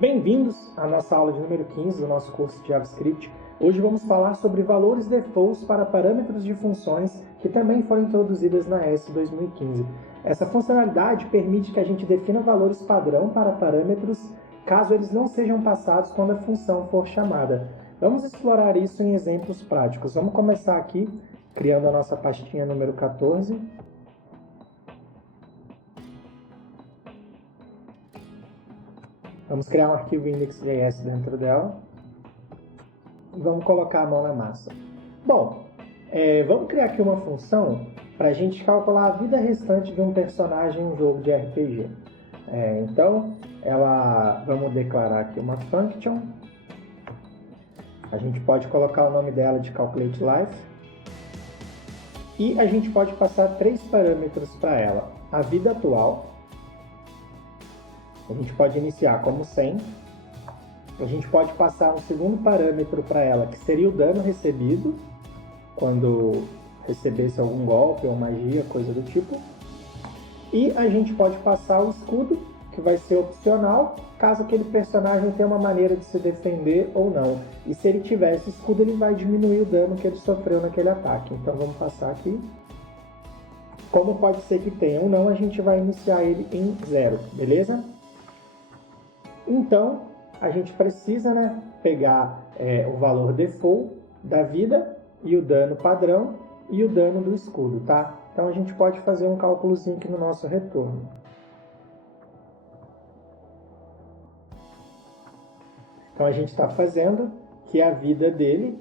Bem-vindos à nossa aula de número 15 do nosso curso de JavaScript. Hoje vamos falar sobre valores defaults para parâmetros de funções que também foram introduzidas na ES 2015. Essa funcionalidade permite que a gente defina valores padrão para parâmetros caso eles não sejam passados quando a função for chamada. Vamos explorar isso em exemplos práticos. Vamos começar aqui criando a nossa pastinha número 14. Vamos criar um arquivo index.js dentro dela e vamos colocar a mão na massa. Bom, vamos criar aqui uma função para a gente calcular a vida restante de um personagem em um jogo de RPG. Então, vamos declarar aqui uma function. A gente pode colocar o nome dela de calculateLife. E a gente pode passar 3 parâmetros para ela. A vida atual. A gente pode iniciar como 100. A gente pode passar um segundo parâmetro para ela, que seria o dano recebido, quando recebesse algum golpe ou magia, coisa do tipo. E a gente pode passar o escudo, que vai ser opcional, caso aquele personagem tenha uma maneira de se defender ou não. E se ele tiver esse escudo, ele vai diminuir o dano que ele sofreu naquele ataque. Então vamos passar aqui. Como pode ser que tenha ou não, a gente vai iniciar ele em 0, beleza? Então, a gente precisa pegar o valor default da vida e o dano padrão e o dano do escudo, tá? Então, a gente pode fazer um cálculozinho aqui no nosso retorno. Então, a gente está fazendo que a vida dele,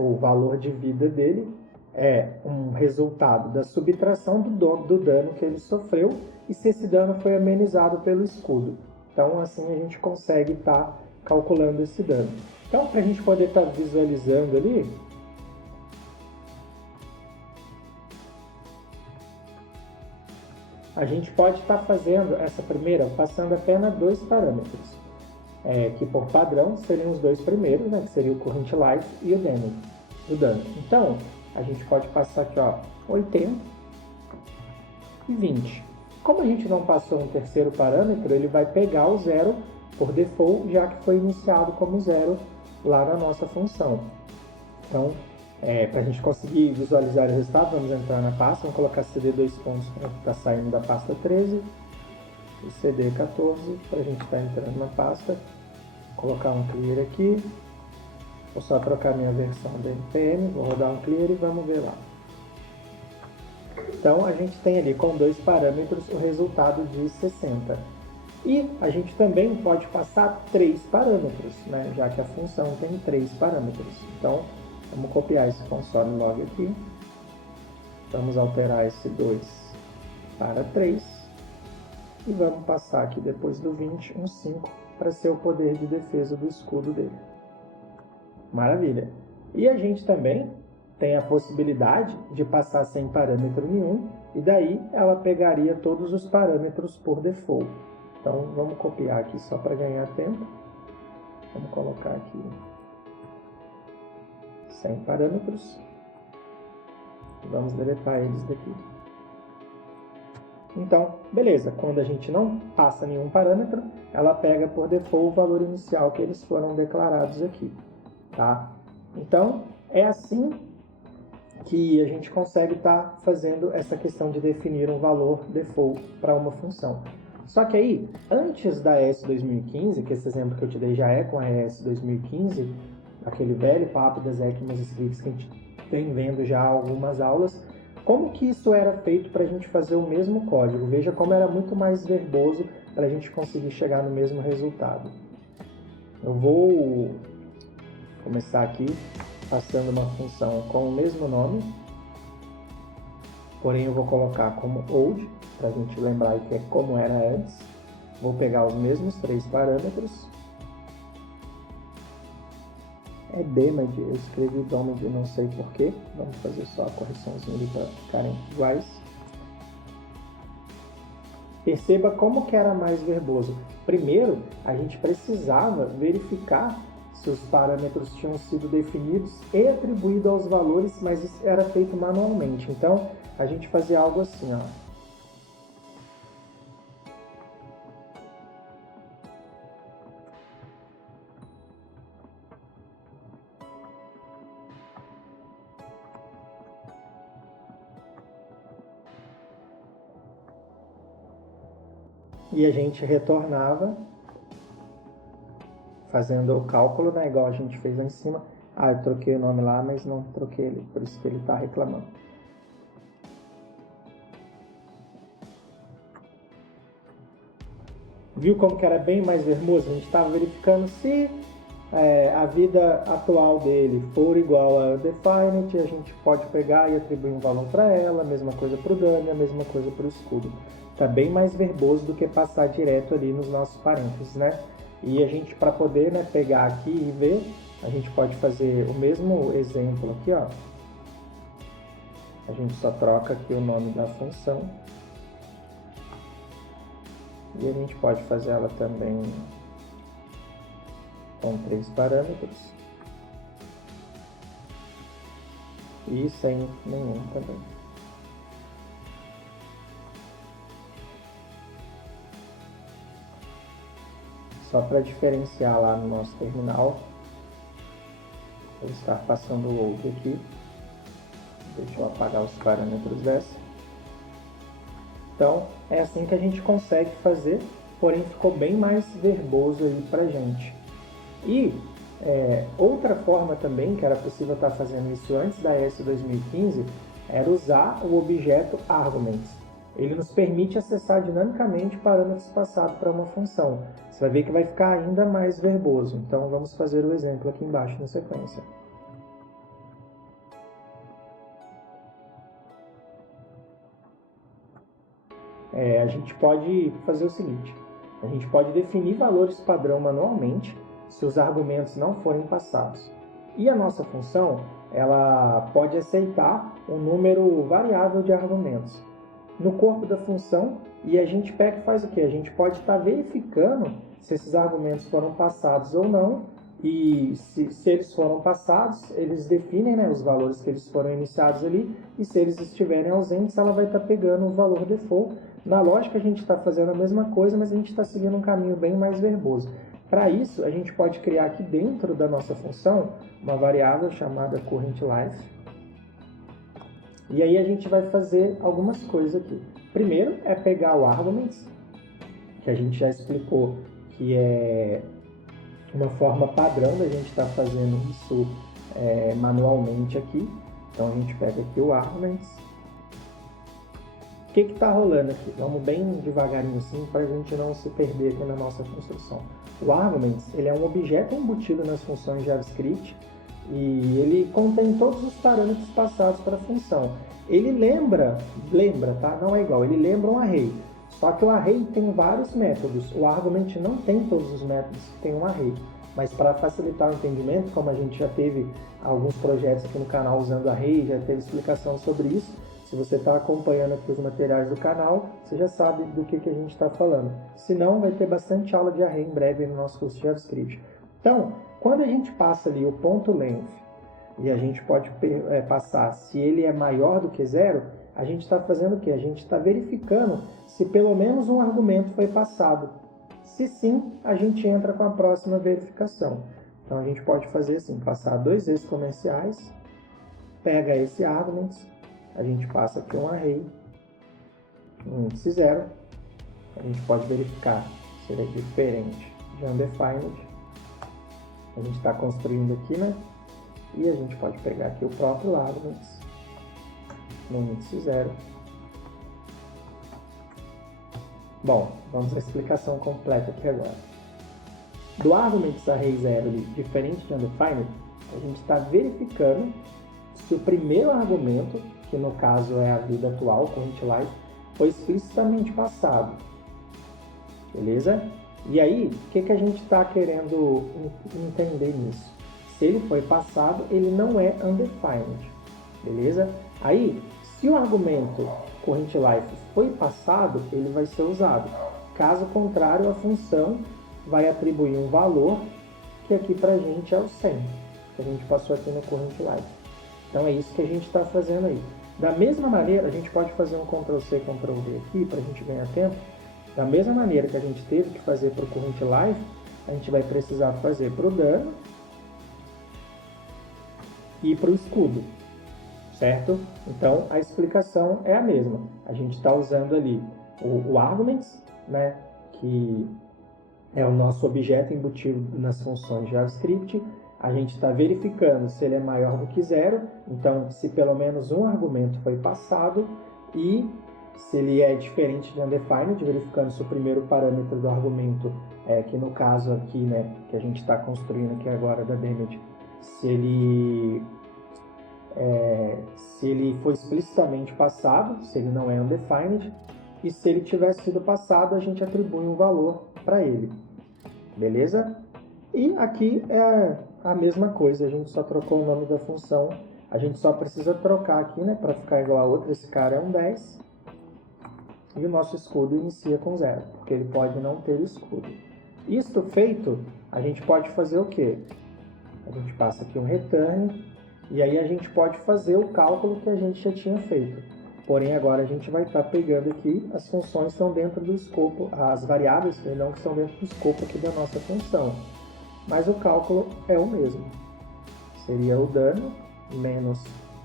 o valor de vida dele, é um resultado da subtração do dano que ele sofreu e se esse dano foi amenizado pelo escudo. Então, assim a gente consegue estar calculando esse dano. Então, para a gente poder estar visualizando ali, a gente pode estar fazendo essa primeira, passando apenas 2 parâmetros, que por padrão seriam os 2 primeiros, que seria o current life e o dano. Então, a gente pode passar aqui, 80 e 20. Como a gente não passou um terceiro parâmetro, ele vai pegar o 0 por default, já que foi iniciado como 0 lá na nossa função. Então, para a gente conseguir visualizar o resultado, vamos entrar na pasta, vamos colocar cd 2 pontos para estar saindo da pasta 13 e cd 14 para a gente estar entrando na pasta. Vou colocar um clear aqui, vou só trocar minha versão da npm, vou rodar um clear e vamos ver lá. Então, a gente tem ali com 2 parâmetros o resultado de 60. E a gente também pode passar 3 parâmetros, já que a função tem 3 parâmetros. Então, vamos copiar esse console log aqui. Vamos alterar esse 2 para 3. E vamos passar aqui depois do 20, um 5, para ser o poder de defesa do escudo dele. Maravilha! E a gente também tem a possibilidade de passar sem parâmetro nenhum, e daí ela pegaria todos os parâmetros por default. Então, vamos copiar aqui só para ganhar tempo. Vamos colocar aqui 100 parâmetros. Vamos deletar eles daqui. Então, beleza. Quando a gente não passa nenhum parâmetro, ela pega por default o valor inicial que eles foram declarados aqui. Tá? Então, é assim que a gente consegue estar fazendo essa questão de definir um valor default para uma função. Só que aí, antes da ES 2015, que esse exemplo que eu te dei já é com a ES 2015, aquele velho papo das ECMAScripts que a gente vem vendo já há algumas aulas, como que isso era feito para a gente fazer o mesmo código? Veja como era muito mais verboso para a gente conseguir chegar no mesmo resultado. Eu vou começar aqui passando uma função com o mesmo nome, porém eu vou colocar como old, para a gente lembrar que é como era antes. Vou pegar os mesmos 3 parâmetros. É damage, eu escrevi damage, não sei porquê. Vamos fazer só a correçãozinha ali para ficarem iguais. Perceba como que era mais verboso. Primeiro, a gente precisava verificar se os parâmetros tinham sido definidos e atribuídos aos valores, mas isso era feito manualmente. Então, a gente fazia algo assim, e a gente retornava fazendo o cálculo, né, igual a gente fez lá em cima. Ah, eu troquei o nome lá, mas não troquei ele, por isso que ele está reclamando. Viu como que era bem mais verboso? A gente estava verificando se a vida atual dele for igual a undefined, a gente pode pegar e atribuir um valor para ela, a mesma coisa para o dano e a mesma coisa para o escudo. Está bem mais verboso do que passar direto ali nos nossos parênteses, né? E a gente, para poder, né, pegar aqui e ver, a gente pode fazer o mesmo exemplo aqui, ó. A gente só troca aqui o nome da função. E a gente pode fazer ela também com 3 parâmetros. E sem nenhum também. Só para diferenciar lá no nosso terminal, ele está passando o old aqui. Deixa eu apagar os parâmetros dessa. Então, é assim que a gente consegue fazer, porém ficou bem mais verboso aí pra gente. E outra forma também, que era possível estar fazendo isso antes da ES 2015, era usar o objeto arguments. Ele nos permite acessar dinamicamente parâmetros passados para uma função. Você vai ver que vai ficar ainda mais verboso. Então, vamos fazer o exemplo aqui embaixo na sequência. A gente pode fazer o seguinte, a gente pode definir valores padrão manualmente se os argumentos não forem passados. E a nossa função, ela pode aceitar um número variável de argumentos no corpo da função, e a gente pega e faz o quê? A gente pode estar verificando se esses argumentos foram passados ou não, e se eles foram passados, eles definem, né, os valores que eles foram iniciados ali, e se eles estiverem ausentes, ela vai estar pegando o valor default. Na lógica, a gente está fazendo a mesma coisa, mas a gente está seguindo um caminho bem mais verboso. Para isso, a gente pode criar aqui dentro da nossa função uma variável chamada currentLife. E aí a gente vai fazer algumas coisas aqui. Primeiro é pegar o arguments, que a gente já explicou que é uma forma padrão da gente estar fazendo isso manualmente aqui. Então a gente pega aqui o arguments. O que está rolando aqui? Vamos bem devagarinho assim para a gente não se perder aqui na nossa construção. O arguments, ele é um objeto embutido nas funções JavaScript e ele contém todos os parâmetros passados para a função. Ele lembra, tá? Não é igual, ele lembra um array. Só que o array tem vários métodos. O argument não tem todos os métodos que tem um array. Mas para facilitar o entendimento, como a gente já teve alguns projetos aqui no canal usando array, já teve explicação sobre isso. Se você está acompanhando aqui os materiais do canal, você já sabe do que a gente está falando. Se não, vai ter bastante aula de array em breve no nosso curso de JavaScript. Então, quando a gente passa ali o ponto length, e a gente pode passar se ele é maior do que 0, a gente está fazendo o quê? A gente está verificando se pelo menos um argumento foi passado. Se sim, a gente entra com a próxima verificação. Então, a gente pode fazer assim, passar 2 vezes comerciais, pega esse arguments, a gente passa aqui um array, um índice 0, a gente pode verificar se ele é diferente de undefined. A gente está construindo aqui, né? E a gente pode pegar aqui o próprio arguments, no índice 0. Bom, vamos à explicação completa aqui agora. Do arguments array 0 ali, diferente de undefined, a gente está verificando se o primeiro argumento, que no caso é a vida atual, currentLife, foi explicitamente passado. Beleza? E aí, o que a gente está querendo entender nisso? Se ele foi passado, ele não é undefined. Beleza? Aí, se o argumento currentLife foi passado, ele vai ser usado. Caso contrário, a função vai atribuir um valor, que aqui para a gente é o 100, que a gente passou aqui no currentLife. Então é isso que a gente está fazendo aí. Da mesma maneira, a gente pode fazer um Ctrl+C, Ctrl+V aqui para a gente ganhar tempo. Da mesma maneira que a gente teve que fazer para o currentLife, a gente vai precisar fazer para o dano e para o escudo, certo? Então a explicação é a mesma. A gente está usando ali o arguments, né, que é o nosso objeto embutido nas funções JavaScript. A gente está verificando se ele é maior do que 0, então se pelo menos um argumento foi passado, e se ele é diferente de undefined, verificando se o primeiro parâmetro do argumento, que no caso aqui, né, que a gente está construindo aqui agora da damage, se ele foi explicitamente passado, se ele não é undefined, e se ele tiver sido passado, a gente atribui um valor para ele, beleza? E aqui é a mesma coisa, a gente só trocou o nome da função, a gente só precisa trocar aqui, né, para ficar igual a outra. Esse cara é um 10, e o nosso escudo inicia com 0, porque ele pode não ter escudo. Isto feito, a gente pode fazer o quê? A gente passa aqui um return, e aí a gente pode fazer o cálculo que a gente já tinha feito. Porém, agora a gente vai estar pegando aqui as funções que estão dentro do escopo, as variáveis, perdão, que estão dentro do escopo aqui da nossa função. Mas o cálculo é o mesmo. Seria o dano menos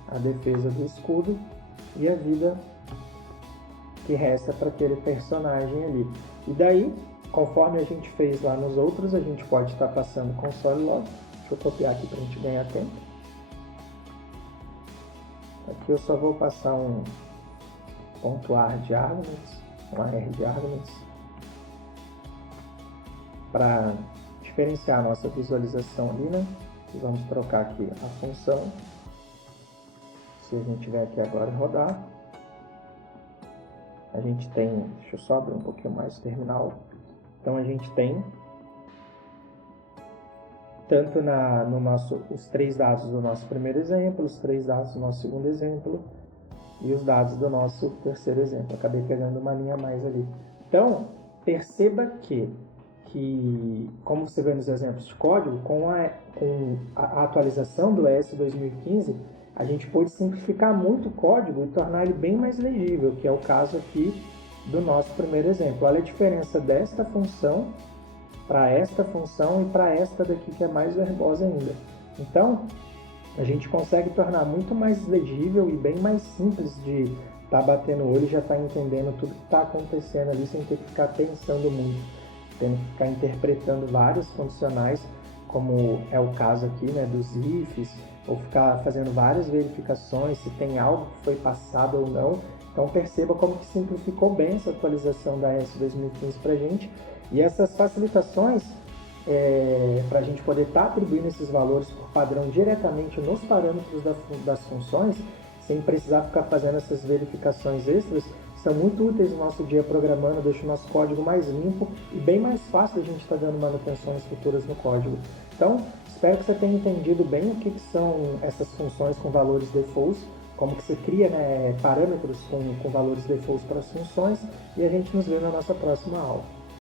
a defesa do escudo e a vida que resta para aquele personagem ali. E daí, conforme a gente fez lá nos outros, a gente pode estar passando console log. Deixa eu copiar aqui para a gente ganhar tempo. Aqui eu só vou passar um .ar de arguments, um AR de arguments, para diferenciar a nossa visualização ali, né? E vamos trocar aqui a função. Se a gente vier aqui agora e rodar, a gente tem, deixa eu só abrir um pouquinho mais o terminal. Então a gente tem tanto os 3 dados do nosso primeiro exemplo, os 3 dados do nosso segundo exemplo e os dados do nosso terceiro exemplo. Acabei pegando uma linha a mais ali. Então, perceba que como você vê nos exemplos de código, com a atualização do ES 2015, a gente pôde simplificar muito o código e tornar ele bem mais legível, que é o caso aqui do nosso primeiro exemplo. Olha a diferença desta função para esta função e para esta daqui, que é mais verbosa ainda. Então, a gente consegue tornar muito mais legível e bem mais simples de estar batendo o olho e já estar entendendo tudo que está acontecendo ali sem ter que ficar pensando muito, tendo que ficar interpretando vários condicionais, como é o caso aqui, né, dos ifs, ou ficar fazendo várias verificações se tem algo que foi passado ou não. Então perceba como que simplificou bem essa atualização da ES 2015 para a gente. E essas facilitações, para a gente poder estar atribuindo esses valores por padrão diretamente nos parâmetros das funções, sem precisar ficar fazendo essas verificações extras, são muito úteis no nosso dia programando, deixa o nosso código mais limpo e bem mais fácil a gente estar dando manutenções futuras no código. Então, espero que você tenha entendido bem o que são essas funções com valores defaults, como que você cria, né, parâmetros com valores defaults para as funções, e a gente nos vê na nossa próxima aula.